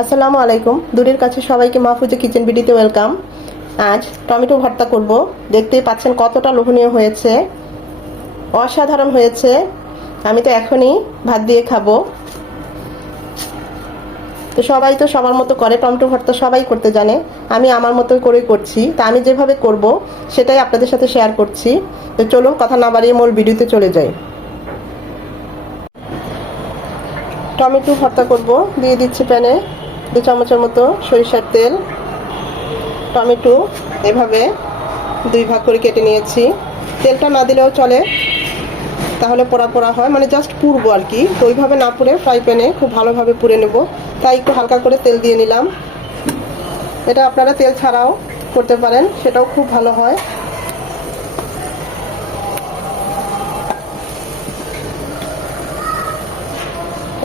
আসসালামু আলাইকুম। দূরের কাছে সবাইকে মাহফুজে কিচেন বিডিতে ওয়েলকাম। আজ টমেটো ভর্তা করব। দেখতেই পাচ্ছেন কতটা লোভনীয় হয়েছে, অসাধারণ হয়েছে। আমি তো এখনই ভাত দিয়ে খাব। তো সবাই তো সবার মতো করে, টমেটো ভর্তা সবাই করতে জানে। আমি আমার মতো করেই করছি। তা আমি যেভাবে করব, সেটাই আপনাদের সাথে শেয়ার করছি। তো চলুন কথা না বাড়িয়ে মূল ভিডিওতে চলে যাই। টমেটো ভর্তা করব। দিয়ে দিচ্ছি প্যানে। দু চামচের মতো সরিষার তেল, টমেটো এভাবে দুই ভাগ করে কেটে নিয়েছি। তেলটা না দিলেও চলে, তাহলে পোড়া পোড়া হয়। মানে জাস্ট পুরবো আর কি। তো ওইভাবে না পুড়ে ফ্রাই প্যানে খুব ভালোভাবে পুড়ে নেব। তাই একটু হালকা করে তেল দিয়ে নিলাম। এটা আপনারা তেল ছাড়াও করতে পারেন, সেটাও খুব ভালো হয়।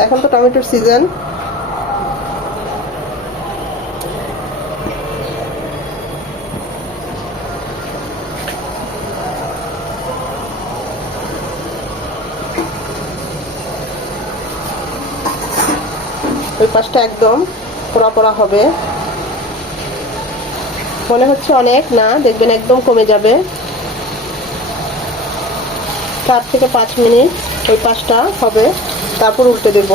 এখন তো টমেটোর সিজন ওই পাশটা একদম পোড়া পোড়া হবে। মনে হচ্ছে অনেক, না? দেখবেন একদম কমে যাবে। চার থেকে পাঁচ মিনিট ওই পাশটা হবে। তারপর উল্টে দেব।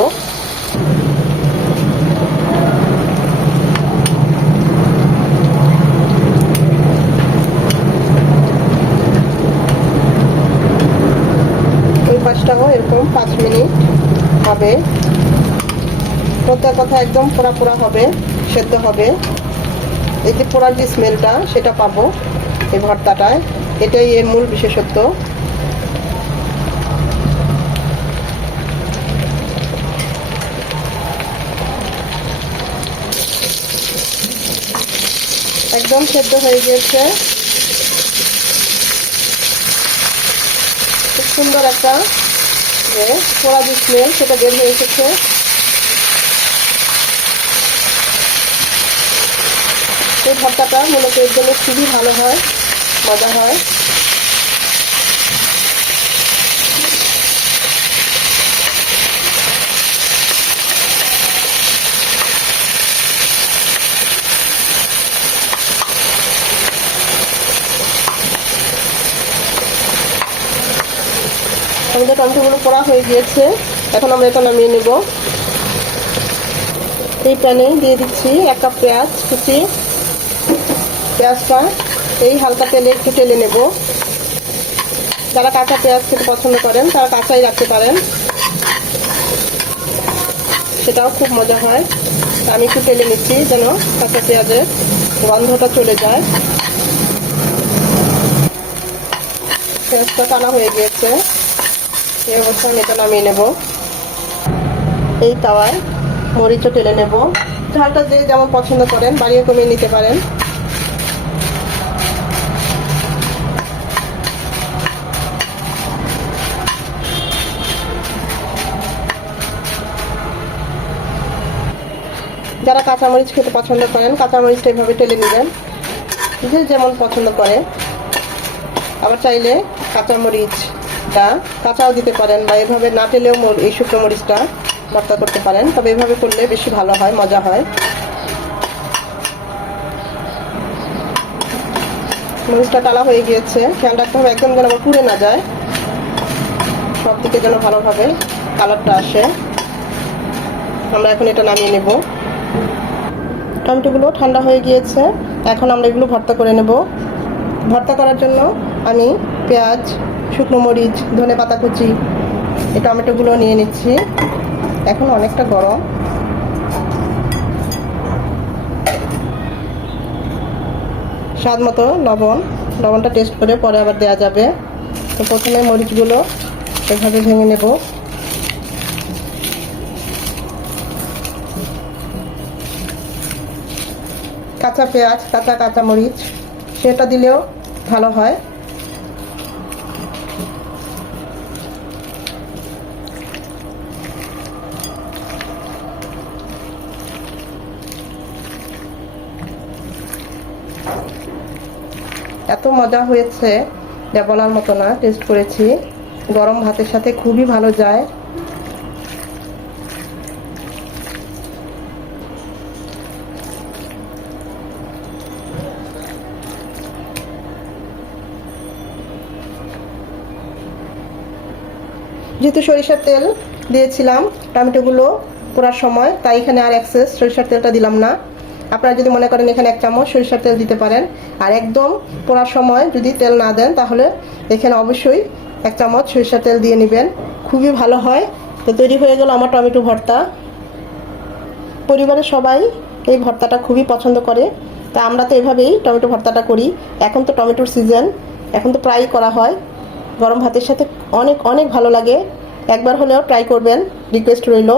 ওই এরকম পাঁচ মিনিট হবে। প্রত্যেক কথা একদম পোড়া পোড়া হবে, সেদ্ধ হবে। এই যে পোড়ার যে স্মেলটা সেটা পাবো এই ভর্তাটায়। এটাই এর মূল বিশেষত্ব। একদম সেদ্ধ হয়ে গিয়েছে। খুব সুন্দর একটা পোড়া যে স্মেল সেটা বের হয়ে এসেছে। এই ভর্তাটা মূলত এর জন্য খুবই ভালো হয়, মজা হয়। আমাদের টমেটোগুলো পোড়া হয়ে গিয়েছে, এখন আমরা এটা নামিয়ে নেব। এই প্যানে দিয়ে দিচ্ছি এক কাপ পেঁয়াজ কুচি। পেঁয়াজটা এই হালকা তেলে একটু তেলে নেব। যারা কাঁচা পেঁয়াজ খেতে পছন্দ করেন, তারা কাঁচাই রাখতে পারেন। সেটাও খুব মজা হয়। আমি একটু তেলে নিচ্ছি যেন কাঁচা পেঁয়াজের গন্ধটা চলে যায়। পেঁয়াজটা টানা হয়ে গিয়েছে। এই অবস্থায় আমি এটা নামিয়ে নেব। এই তাওয়ায় মরিচও টেলে নেব। ঝালটা যে যেমন পছন্দ করেন, বাড়িয়ে কমিয়ে নিতে পারেন। যারা কাঁচামরিচ খেতে পছন্দ করেন, কাঁচামরিচটা এইভাবে টেলে নেবেন। যে যেমন পছন্দ করে। আবার চাইলে কাঁচামরিচটা কাঁচাও দিতে পারেন বা এভাবে না টেলেও এই শুকনো মরিচটা ভর্তা করতে পারেন। তবে এভাবে করলে বেশি ভালো হয়, মজা হয়। মরিচটা টালা হয়ে গিয়েছে। খেয়াল রাখতে হবে, একদম যেন পুড়ে না যায়। সব দিকে যেন ভালোভাবে কালারটা আসে। আমরা এখন এটা নামিয়ে নেব। টমেটোগুলো ঠান্ডা হয়ে গিয়েছে। এখন আমরা এগুলো ভর্তা করে নেব। ভর্তা করার জন্য আমি পেঁয়াজ, শুকনো মরিচ, ধনে পাতা কুচি এই টমেটোগুলো নিয়ে নিচ্ছি। এখন অনেকটা গরম। স্বাদ মতো লবণ। লবণটা টেস্ট করে পরে আবার দেওয়া যাবে। তো প্রথমে মরিচগুলো এভাবে ভেঙে নেব। কাঁচা পেঁয়াজ, কাঁচা কাঁচা মরিচ সেটা দিলেও ভালো হয়। এত মজা হয়েছে যা বলার মতো না টেস্ট করেছি। গরম ভাতের সাথে খুবই ভালো যায়। যেহেতু সরিষার তেল দিয়েছিলাম, টমেটোগুলো পোড়ার সময়, তাই এখানে আর এক্সেস সরিষার তেলটা দিলাম না। আপনারা যদি মনে করেন এখানে এক চামচ সরিষার তেল দিতে পারেন। আর একদম পোড়ার সময় যদি তেল না দেন, তাহলে এখানে অবশ্যই এক চামচ সরিষার তেল দিয়ে নেবেন। খুবই ভালো হয়। তো তৈরি হয়ে গেল আমার টমেটো ভর্তা। পরিবারের সবাই এই ভর্তাটা খুবই পছন্দ করে। তা আমরা তো এভাবেই টমেটো ভর্তাটা করি। এখন তো টমেটোর সিজন এখন তো প্রায়ই করা হয়। গরম ভাতের সাথে অনেক অনেক ভালো লাগে। একবার হলেও ট্রাই করবেন রিকোয়েস্ট রইল।